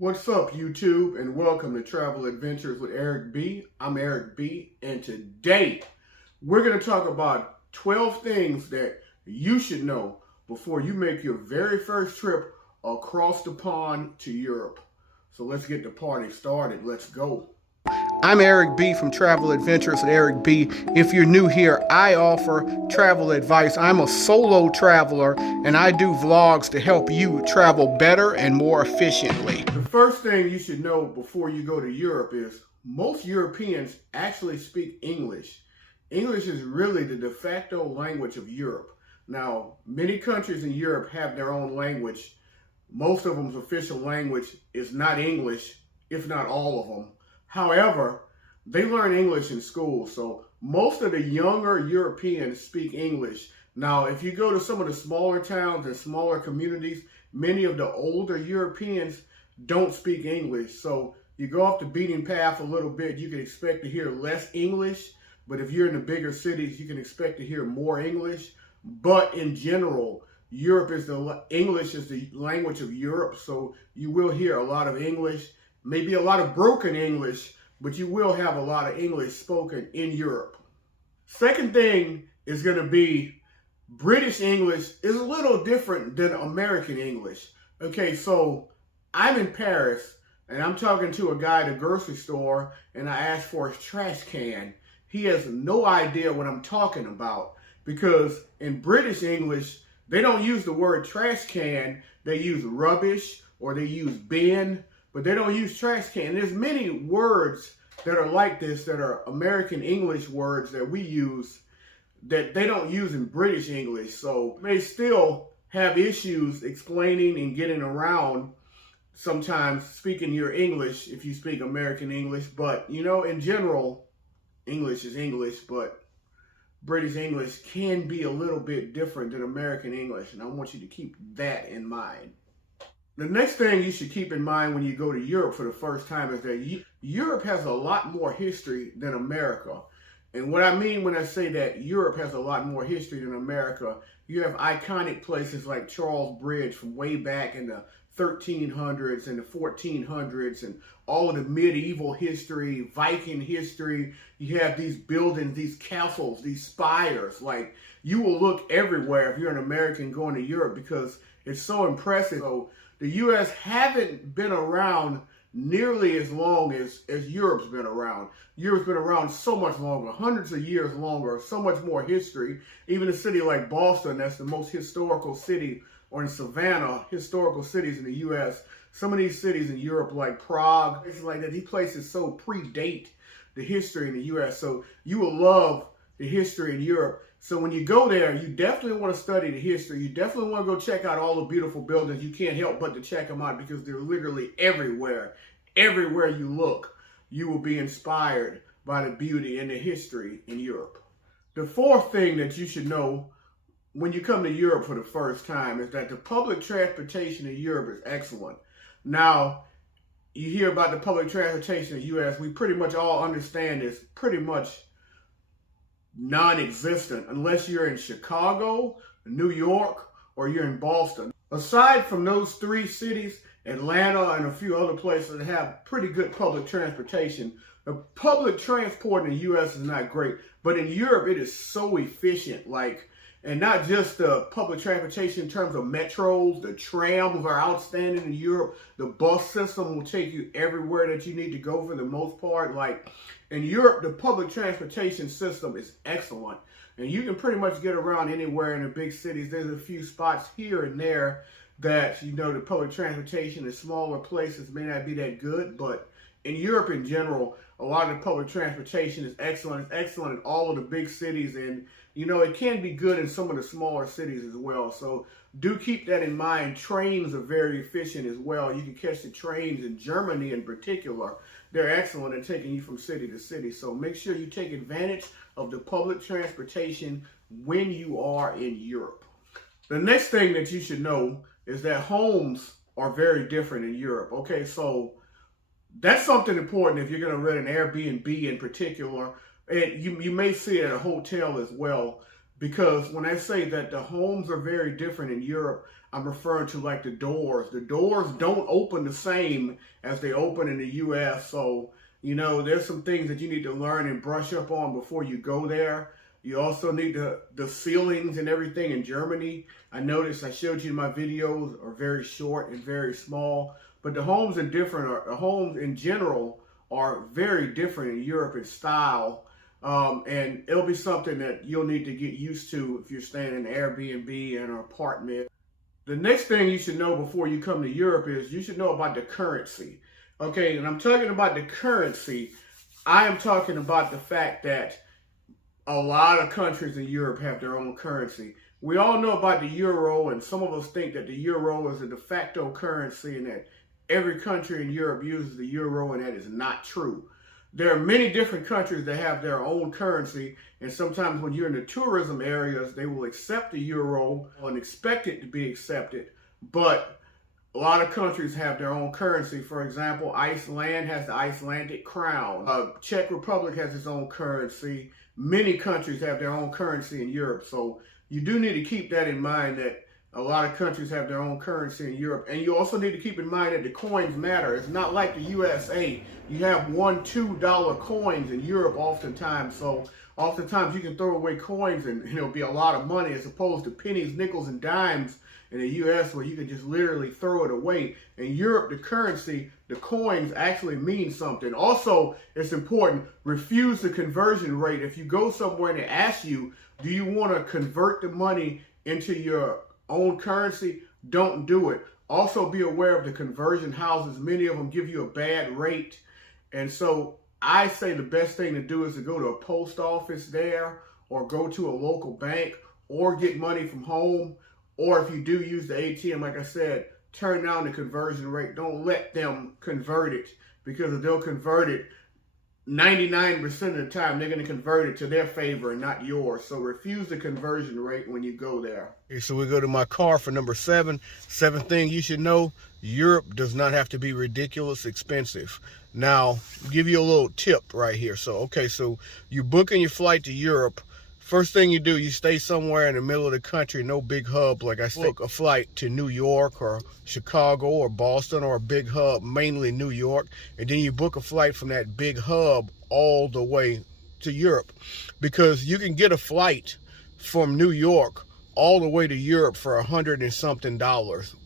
What's up, YouTube, and welcome to Travel Adventures with Eric B. I'm Eric B, and today we're going to talk about 12 things that you should know before you make your very first trip across the pond to Europe. So let's get the party started. Let's go. I'm Eric B from Travel Adventures with Eric B. If you're new here, I offer travel advice. I'm a solo traveler and I do vlogs to help you travel better and more efficiently. The first thing you should know before you go to Europe is most Europeans actually speak English. English is really the de facto language of Europe. Now, many countries in Europe have their own language. Most of them's official language is not English, if not all of them. However, they learn English in school, so most of the younger Europeans speak English. Now, if you go to some of the smaller towns and smaller communities, many of the older Europeans don't speak English. So you go off the beaten path a little bit, you can expect to hear less English. But if you're in the bigger cities, you can expect to hear more English. But in general, English is the language of Europe, so you will hear a lot of English. Maybe a lot of broken English, but you will have a lot of English spoken in Europe. Second thing is going to be British English is a little different than American English. Okay, so I'm in Paris and I'm talking to a guy at a grocery store and I ask for his trash can. He has no idea what I'm talking about because in British English, they don't use the word trash can. They use rubbish or they use bin. But they don't use trash can. There's many words that are like this that are American English words that we use that they don't use in British English. So you may still have issues explaining and getting around sometimes speaking your English if you speak American English. But, you know, in general, English is English, but British English can be a little bit different than American English. And I want you to keep that in mind. The next thing you should keep in mind when you go to Europe for the first time is that Europe has a lot more history than America. And what I mean when I say that Europe has a lot more history than America, you have iconic places like Charles Bridge from way back in the 1300s and the 1400s and all of the medieval history, Viking history. You have these buildings, these castles, these spires. Like, you will look everywhere if you're an American going to Europe because it's so impressive. So the U.S. haven't been around nearly as long as Europe's been around. Europe's been around so much longer, hundreds of years longer, so much more history. Even a city like Boston, that's the most historical city, or in Savannah, historical cities in the U.S. Some of these cities in Europe, like Prague, places like that, these places so predate the history in the U.S. So you will love the history in Europe. So when you go there, you definitely want to study the history. You definitely want to go check out all the beautiful buildings. You can't help but to check them out because they're literally everywhere. Everywhere you look, you will be inspired by the beauty and the history in Europe. The fourth thing that you should know when you come to Europe for the first time is that the public transportation in Europe is excellent. Now, you hear about the public transportation in the U.S., we pretty much all understand it's pretty much non-existent unless you're in Chicago, New York, or you're in Boston. Aside from those three cities, Atlanta and a few other places that have pretty good public transportation, the public transport in the U.S. is not great, but in Europe it is so efficient. And not just the public transportation in terms of metros, the trams are outstanding in Europe. The bus system will take you everywhere that you need to go for the most part. In Europe, the public transportation system is excellent. And you can pretty much get around anywhere in the big cities. There's a few spots here and there that, you know, the public transportation in smaller places may not be that good. But in Europe in general, a lot of the public transportation is excellent. It's excellent in all of the big cities. And, you know, it can be good in some of the smaller cities as well. So do keep that in mind. Trains are very efficient as well. You can catch the trains in Germany in particular. They're excellent at taking you from city to city. So make sure you take advantage of the public transportation when you are in Europe. The next thing that you should know is that homes are very different in Europe. Okay, so that's something important if you're going to rent an Airbnb in particular. And you may see it at a hotel as well, because when I say that the homes are very different in Europe, I'm referring to like the doors. The doors don't open the same as they open in the US. So, you know, there's some things that you need to learn and brush up on before you go there. You also need the ceilings and everything in Germany. I noticed I showed you in my videos are very short and very small, but the homes the homes in general are very different in Europe in style. And it'll be something that you'll need to get used to if you're staying in Airbnb and an apartment. The next thing you should know before you come to Europe is you should know about the currency. Okay, and I'm talking about the currency. I am talking about the fact that a lot of countries in Europe have their own currency. We all know about the euro, and some of us think that the euro is a de facto currency and that every country in Europe uses the euro, and that is not true. There are many different countries that have their own currency, and sometimes when you're in the tourism areas, they will accept the euro and expect it to be accepted, but a lot of countries have their own currency. For example, Iceland has the Icelandic crown. Czech Republic has its own currency. Many countries have their own currency in Europe. So you do need to keep that in mind, that a lot of countries have their own currency in Europe. And you also need to keep in mind that the coins matter. It's not like the USA. You have $1, $2 coins in Europe oftentimes. So oftentimes you can throw away coins and it'll be a lot of money, as opposed to pennies, nickels, and dimes in the US, where you can just literally throw it away. In Europe, the currency, the coins actually mean something. Also, it's important, refuse the conversion rate. If you go somewhere and they ask you, do you want to convert the money into your own currency? Don't do it. Also, be aware of the conversion houses. Many of them give you a bad rate. And so I say the best thing to do is to go to a post office there, or go to a local bank, or get money from home. Or if you do use the ATM, like I said, turn down the conversion rate. Don't let them convert it, because if they'll convert it, 99% of the time, they're going to convert it to their favor and not yours. So refuse the conversion rate when you go there. Okay, so we go to my car for number 7. 7th thing you should know, Europe does not have to be ridiculous expensive. Now, I'll give you a little tip right here. So you're booking your flight to Europe. First thing you do, you stay somewhere in the middle of the country, no big hub. Like I said, book a flight to New York or Chicago or Boston, or a big hub, mainly New York. And then you book a flight from that big hub all the way to Europe. Because you can get a flight from New York all the way to Europe for $100 and something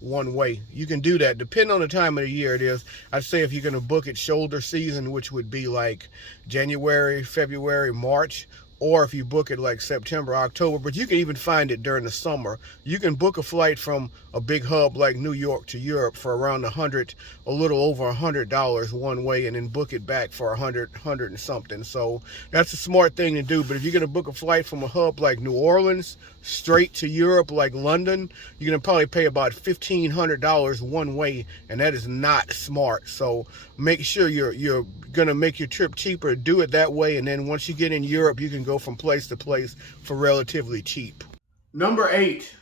one way. You can do that, depending on the time of the year it is. I'd say if you're going to book it shoulder season, which would be like January, February, March, or if you book it like September, October, but you can even find it during the summer. You can book a flight from a big hub like New York to Europe for around a little over $100 one way, and then book it back for $100 and something. So that's a smart thing to do. But if you're going to book a flight from a hub like New Orleans straight to Europe, like London, you're going to probably pay about $1,500 one way, and that is not smart. So make sure you're going to make your trip cheaper. Do it that way, and then once you get in Europe, you can go from place to place for relatively cheap. Number 8,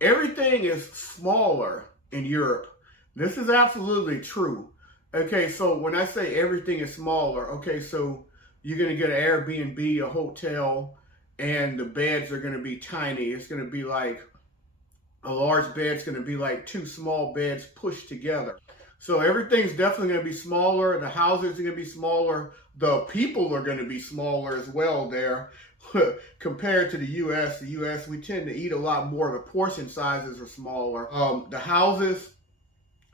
everything is smaller in Europe. This is absolutely true. Okay, so when I say everything is smaller, okay, so you're going to get an Airbnb, a hotel, and the beds are going to be tiny. It's going to be like a large bed's going to be like 2 small beds pushed together. So everything's definitely going to be smaller. The houses are going to be smaller. The people are going to be smaller as well there. Compared to the U.S., we tend to eat a lot more. The portion sizes are smaller. The houses,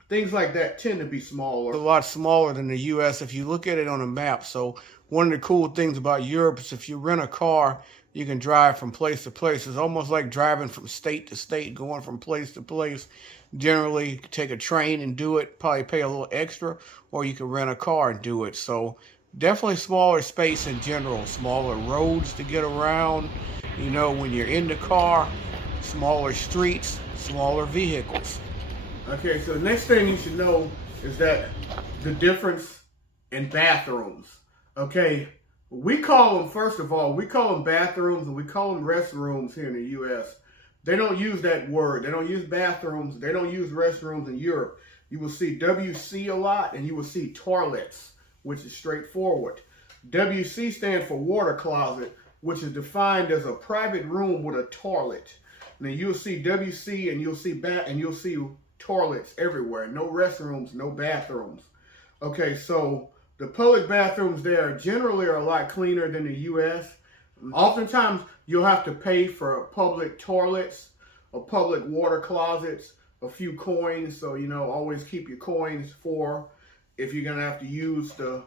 things like that, tend to be smaller. A lot smaller than the U.S. if you look at it on a map. So one of the cool things about Europe is if you rent a car, you can drive from place to place. It's almost like driving from state to state, going from place to place. Generally, you can take a train and do it, probably pay a little extra, or you can rent a car and do it. So definitely smaller space in general, smaller roads to get around. You know, when you're in the car, smaller streets, smaller vehicles. Okay, so the next thing you should know is that the difference in bathrooms. Okay, we call them, first of all, we call them bathrooms and we call them restrooms here in the U.S. They don't use that word. They don't use bathrooms. They don't use restrooms in Europe. You will see WC a lot, and you will see toilets, which is straightforward. WC stands for water closet, which is defined as a private room with a toilet. Now you'll see WC and you'll see toilets everywhere. No restrooms, no bathrooms. Okay, so the public bathrooms there generally are a lot cleaner than the U.S. Oftentimes you'll have to pay for public toilets or public water closets, a few coins. So, always keep your coins for if you're going to have to use the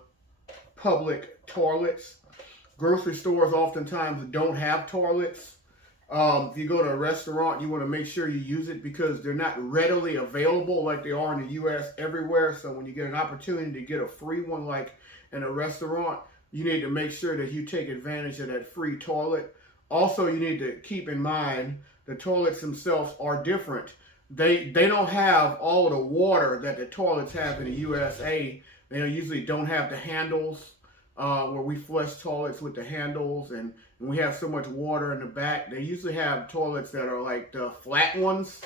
public toilets. Grocery stores oftentimes don't have toilets. If you go to a restaurant, you want to make sure you use it because they're not readily available like they are in the U.S. everywhere. So when you get an opportunity to get a free one like in a restaurant, you need to make sure that you take advantage of that free toilet. Also, you need to keep in mind the toilets themselves are different. They don't have all of the water that the toilets have in the USA. They usually don't have the handles where we flush toilets with the handles, and we have so much water in the back. They usually have toilets that are like the flat ones,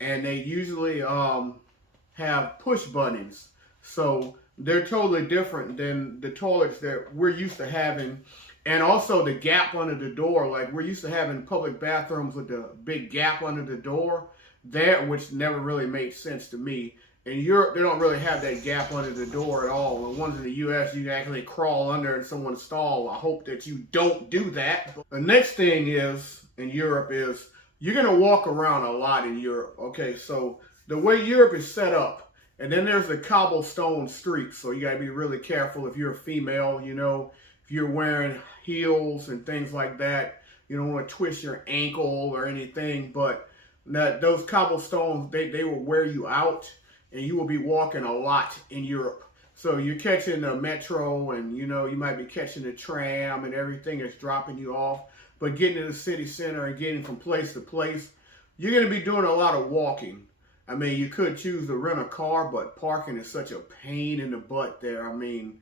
and they usually have push buttons. So they're totally different than the toilets that we're used to having. And also the gap under the door, like we're used to having public bathrooms with the big gap under the door there, which never really made sense to me. In Europe, they don't really have that gap under the door at all. The ones in the U.S., you can actually crawl under in someone's stall. I hope that you don't do that. The next thing is, in Europe, is you're going to walk around a lot in Europe. Okay, so the way Europe is set up, and then there's the cobblestone streets, so you got to be really careful if you're a female, if you're wearing heels and things like that. You don't want to twist your ankle or anything, but those cobblestones, they will wear you out. And you will be walking a lot in Europe. So you're catching the metro and, you might be catching the tram and everything is dropping you off. But getting to the city center and getting from place to place, you're going to be doing a lot of walking. I mean, you could choose to rent a car, but parking is such a pain in the butt there. I mean,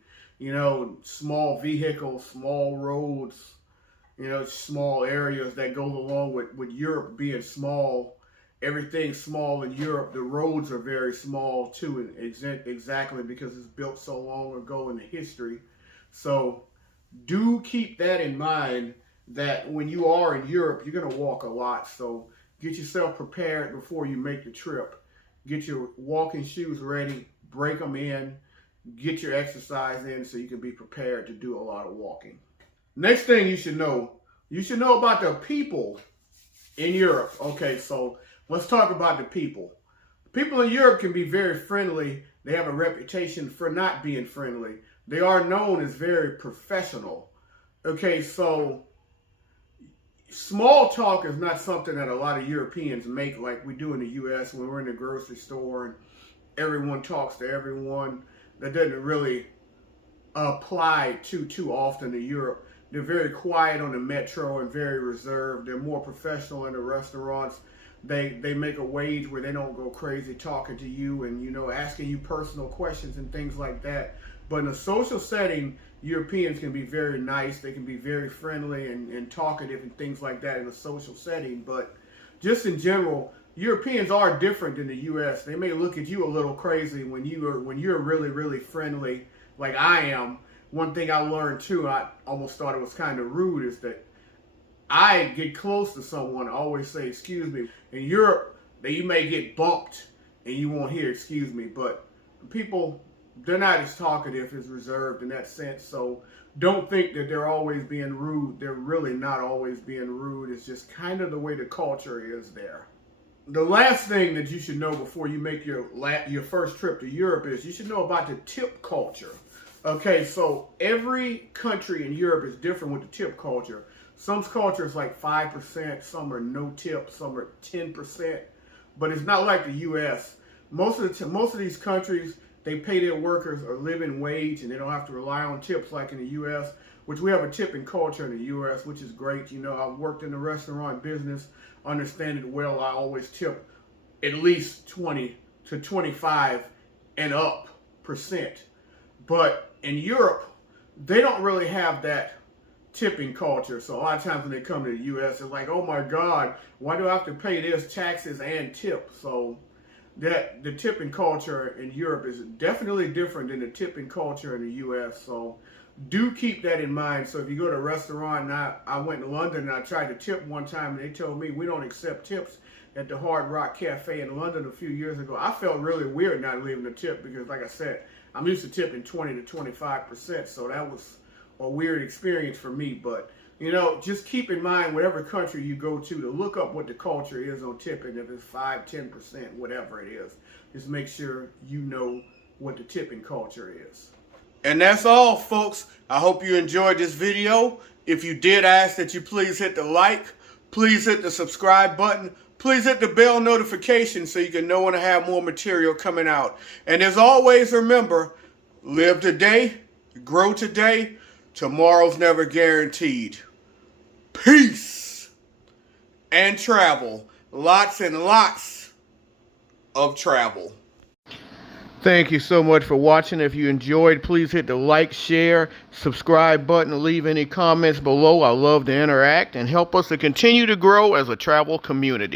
small vehicles, small roads, small areas that go along with Europe being small. Everything's small in Europe. The roads are very small too, exactly because it's built so long ago in the history. So do keep that in mind that when you are in Europe, you're going to walk a lot. So get yourself prepared before you make the trip. Get your walking shoes ready, break them in, get your exercise in so you can be prepared to do a lot of walking. Next thing you should know about the people in Europe. Okay, so let's talk about the people. People in Europe can be very friendly. They have a reputation for not being friendly. They are known as very professional. Okay, so small talk is not something that a lot of Europeans make like we do in the U.S. when we're in the grocery store and everyone talks to everyone. That doesn't really apply too often to Europe. They're very quiet on the metro and very reserved. They're more professional in the restaurants. They make a wage where they don't go crazy talking to you and, asking you personal questions and things like that. But in a social setting, Europeans can be very nice. They can be very friendly and talkative and things like that in a social setting. But just in general, Europeans are different than the U.S. They may look at you a little crazy when you're really, really friendly like I am. One thing I learned too, I almost thought it was kind of rude, is that I get close to someone, I always say, excuse me. In Europe, you may get bumped and you won't hear excuse me, but people, they're not as talkative, as reserved in that sense. So don't think that they're always being rude. They're really not always being rude. It's just kind of the way the culture is there. The last thing that you should know before you make your first trip to Europe is you should know about the tip culture. Okay, so every country in Europe is different with the tip culture. Some cultures like 5%, some are no tip, some are 10%, but it's not like the U.S. Most of these countries, they pay their workers a living wage and they don't have to rely on tips like in the U.S., which we have a tipping culture in the U.S., which is great. I've worked in the restaurant business, understand it well. I always tip at least 20 to 25 and up %. But in Europe, they don't really have that tipping culture. So a lot of times when they come to the U.S., it's like, oh my God, why do I have to pay this, taxes and tip? So that the tipping culture in Europe is definitely different than the tipping culture in the U.S. So do keep that in mind. So if you go to a restaurant, and I went to London and I tried to tip one time, and they told me we don't accept tips at the Hard Rock Cafe in London a few years ago. I felt really weird not leaving a tip because, like I said, I'm used to tipping 20 to 25%, so that was a weird experience for me. But, you know, just keep in mind, whatever country you go to look up what the culture is on tipping. If it's 5, 10%, whatever it is, just make sure you know what the tipping culture is. And that's all, folks. I hope you enjoyed this video. If you did, I ask that you please hit the like, please hit the subscribe button, please hit the bell notification so you can know when I have more material coming out. And as always, remember, live today, grow today, tomorrow's never guaranteed. Peace and travel. Lots and lots of travel. Thank you so much for watching. If you enjoyed, please hit the like, share, subscribe button, leave any comments below. I love to interact and help us to continue to grow as a travel community.